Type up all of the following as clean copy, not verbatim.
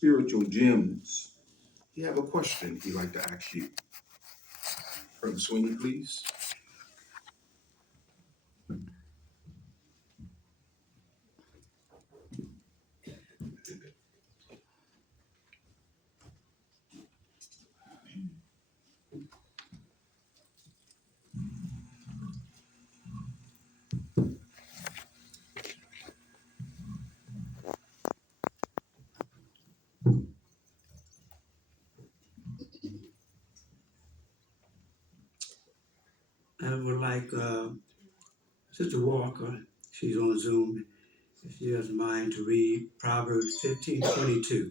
spiritual gems. You have a question he'd like to ask you. Brother Sweeney, please. I would like Sister Walker, she's on Zoom, if she has a mind to read Proverbs 15:22.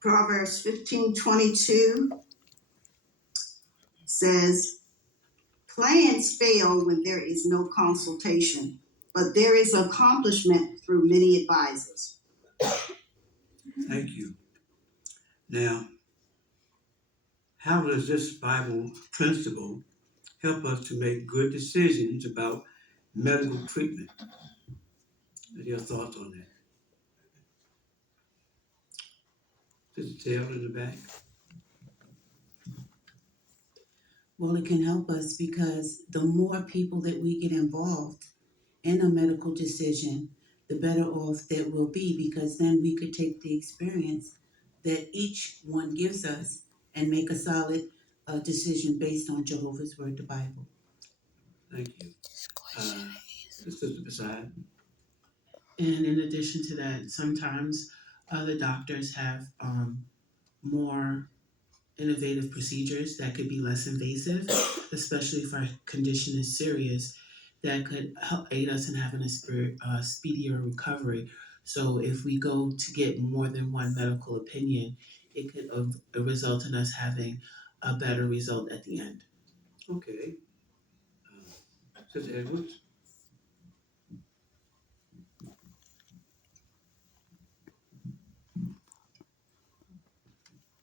Proverbs 15:22 says, plans fail when there is no consultation, but there is accomplishment through many advisors. Thank you. Now, how does this Bible principle help us to make good decisions about medical treatment? What are your thoughts on that? Sister Taylor in the back. Well, it can help us because the more people that we get involved in a medical decision, the better off that we'll be, because then we could take the experience that each one gives us and make a solid decision based on Jehovah's Word, the Bible. Thank you. Sister beside. And in addition to that, sometimes the doctors have more innovative procedures that could be less invasive, especially if our condition is serious, that could help aid us in having a speedier recovery. So if we go to get more than one medical opinion, it could result in us having a better result at the end. Okay. Sister Edwards.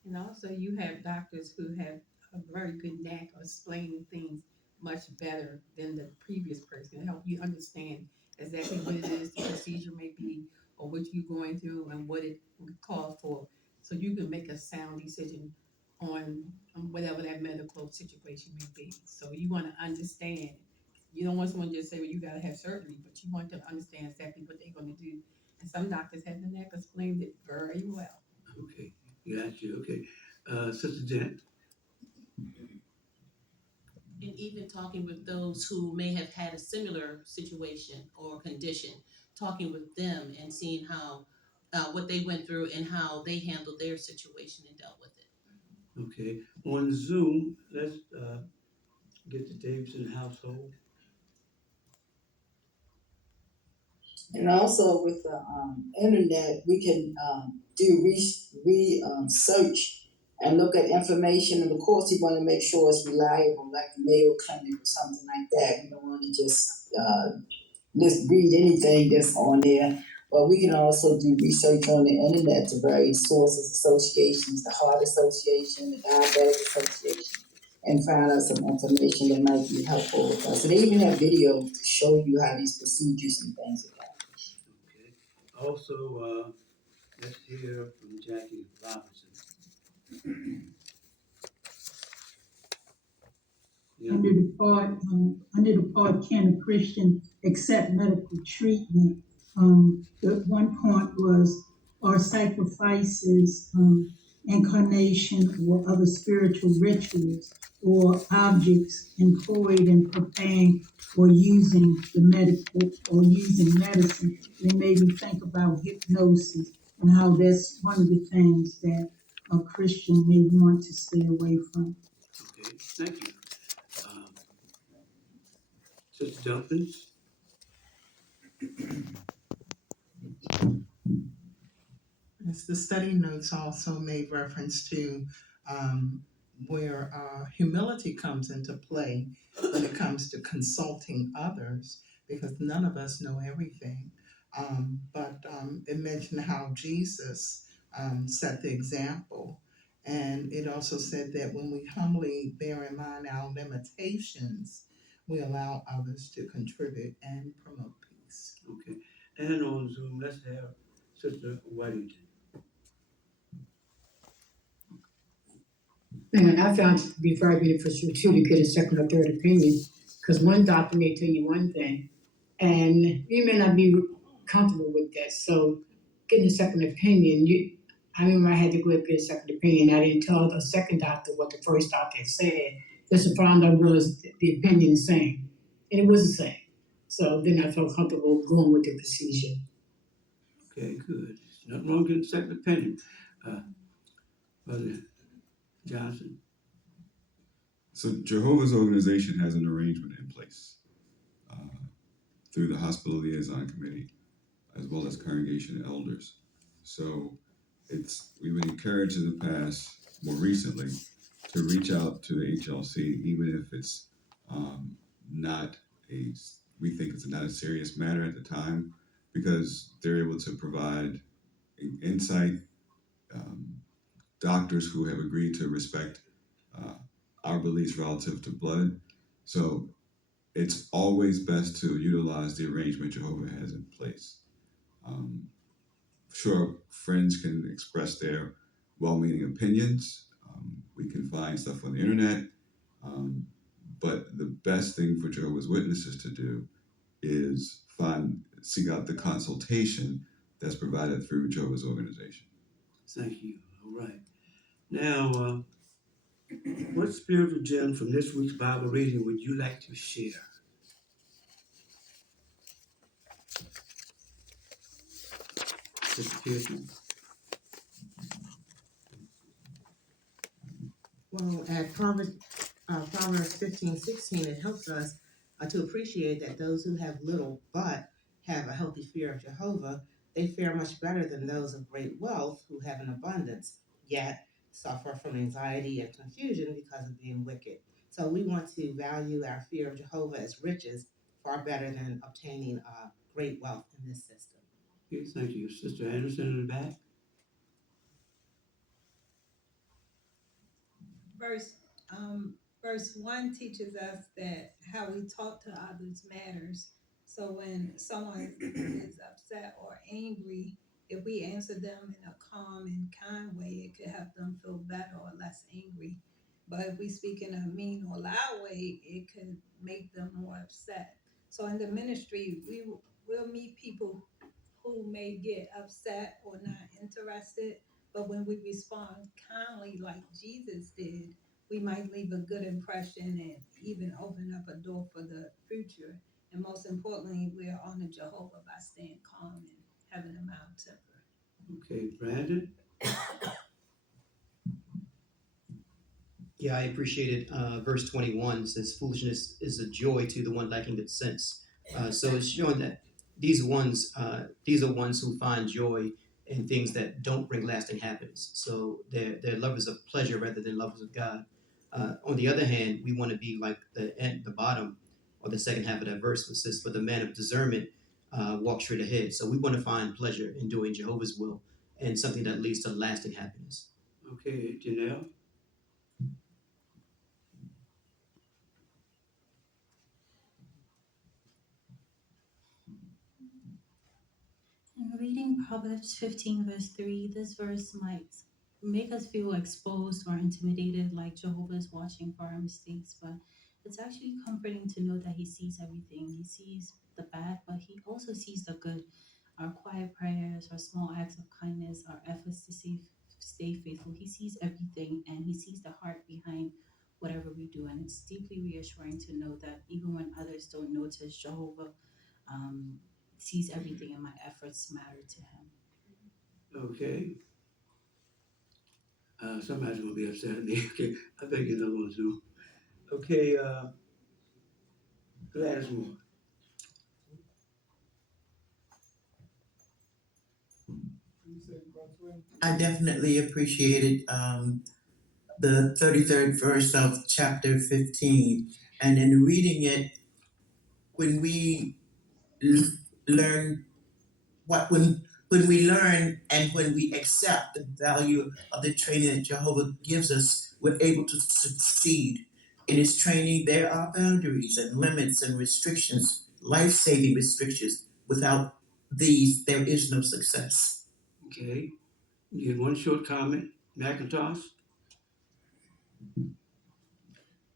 And also, you have doctors who have a very good knack of explaining things much better than the previous person to help you understand exactly what it is the procedure may be, or what you're going through, and what it would call for, so you can make a sound decision on whatever that medical situation may be. So you want to understand. You don't want someone to just say, "Well, you got to have surgery," but you want to understand exactly what they're going to do. And some doctors have the knack of explaining it very well. Okay. Got you. Okay. Sister Jen. And even talking with those who may have had a similar situation or condition, talking with them and seeing how what they went through and how they handled their situation and dealt with it. Okay. On Zoom, let's get the Davidson household. And also with the internet, we can do research and look at information. And of course, you want to make sure it's reliable, like the Mayo Clinic or something like that. You don't want to just read anything that's on there. But we can also do research on the internet to various sources, associations, the Heart Association, the Diabetic Association, and find out some information that might be helpful with us. And they even have videos to show you how these procedures and things are done. Okay. Also, let's hear from Jackie Robinson. Yeah. Under the part, can a Christian accept medical treatment? The one point was, are sacrifices, incarnation, or other spiritual rituals or objects employed in preparing or using the medical or using medicine? They made me think about hypnosis and how that's one of the things that a Christian may want to stay away from. Okay, thank you. Sister Dumpins. As the study notes also made reference to where humility comes into play when it comes to consulting others, because none of us know everything. But it mentioned how Jesus set the example And it also said that when we humbly bear in mind our limitations, we allow others to contribute and promote peace. Okay. And on Zoom, let's have Sister Whittington. And I found it to be very beneficial too to get a second or third opinion, because one doctor may tell you one thing, and you may not be comfortable with that. So, getting a second opinion, I remember I had to go and get a second opinion. I didn't tell the second doctor what the first doctor had said. Just to find out was the opinion the same, and it was the same. So then I felt comfortable going with the procedure. Okay, good. Nothing wrong getting a second opinion. Brother Johnson. So Jehovah's organization has an arrangement in place through the Hospital Liaison Committee, as well as congregation elders. So we would encourage in the past, more recently, to reach out to the HLC, even if it's not we think it's not a serious matter at the time, because they're able to provide insight, doctors who have agreed to respect our beliefs relative to blood. So it's always best to utilize the arrangement Jehovah has in place. Sure, friends can express their well-meaning opinions. We can find stuff on the internet. But the best thing for Jehovah's Witnesses to do is seek out the consultation that's provided through Jehovah's organization. Thank you. All right. Now, what spiritual gem from this week's Bible reading would you like to share? Sister Pearson. Well, at Proverbs 15:16, it helps us to appreciate that those who have little but have a healthy fear of Jehovah, they fare much better than those of great wealth who have an abundance, yet suffer from anxiety and confusion because of being wicked. So we want to value our fear of Jehovah as riches far better than obtaining great wealth in this system. Okay, thank you. Sister Anderson in the back. Verse 1 teaches us that how we talk to others matters. So when someone is upset or angry, if we answer them in a calm and kind way, it could help them feel better or less angry. But if we speak in a mean or loud way, it could make them more upset. So in the ministry, will meet people who may get upset or not interested, but when we respond kindly like Jesus did, we might leave a good impression and even open up a door for the future. And most importantly, we're honoring Jehovah by staying calm and having a mild temper. Okay, Brandon. Yeah, I appreciated verse 21 says, foolishness is a joy to the one lacking good sense. So it's showing that these are ones who find joy in things that don't bring lasting happiness. So they're lovers of pleasure rather than lovers of God. On the other hand, we want to be like the bottom or the second half of that verse, which says, "For the man of discernment walks straight ahead." So we want to find pleasure in doing Jehovah's will and something that leads to lasting happiness. Okay, Janelle. Reading Proverbs 15, verse 3, this verse might make us feel exposed or intimidated, like Jehovah is watching for our mistakes, but it's actually comforting to know that He sees everything. He sees the bad, but He also sees the good. Our quiet prayers, our small acts of kindness, our efforts to stay faithful. He sees everything and He sees the heart behind whatever we do. And it's deeply reassuring to know that even when others don't notice, Jehovah sees everything and my efforts matter to Him. Okay. Somebody's gonna be upset at me. Okay, I think another one too. Okay, Gladys Moore. I definitely appreciated the 33rd verse of chapter 15. And in reading it, when we learn when When we learn and when we accept the value of the training that Jehovah gives us, we're able to succeed. In his training, there are boundaries and limits and restrictions, life-saving restrictions. Without these, there is no success. Okay. You had one short comment, McIntosh?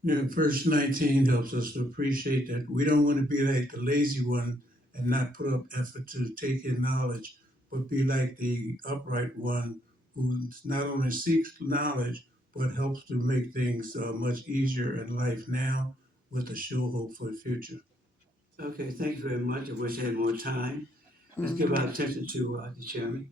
Yeah, verse 19 helps us to appreciate that we don't want to be like the lazy one and not put up effort to take in knowledge, but be like the upright one who not only seeks knowledge, but helps to make things much easier in life now with a sure hope for the future. Okay, thank you very much. I wish I had more time. Let's give our attention to the chairman.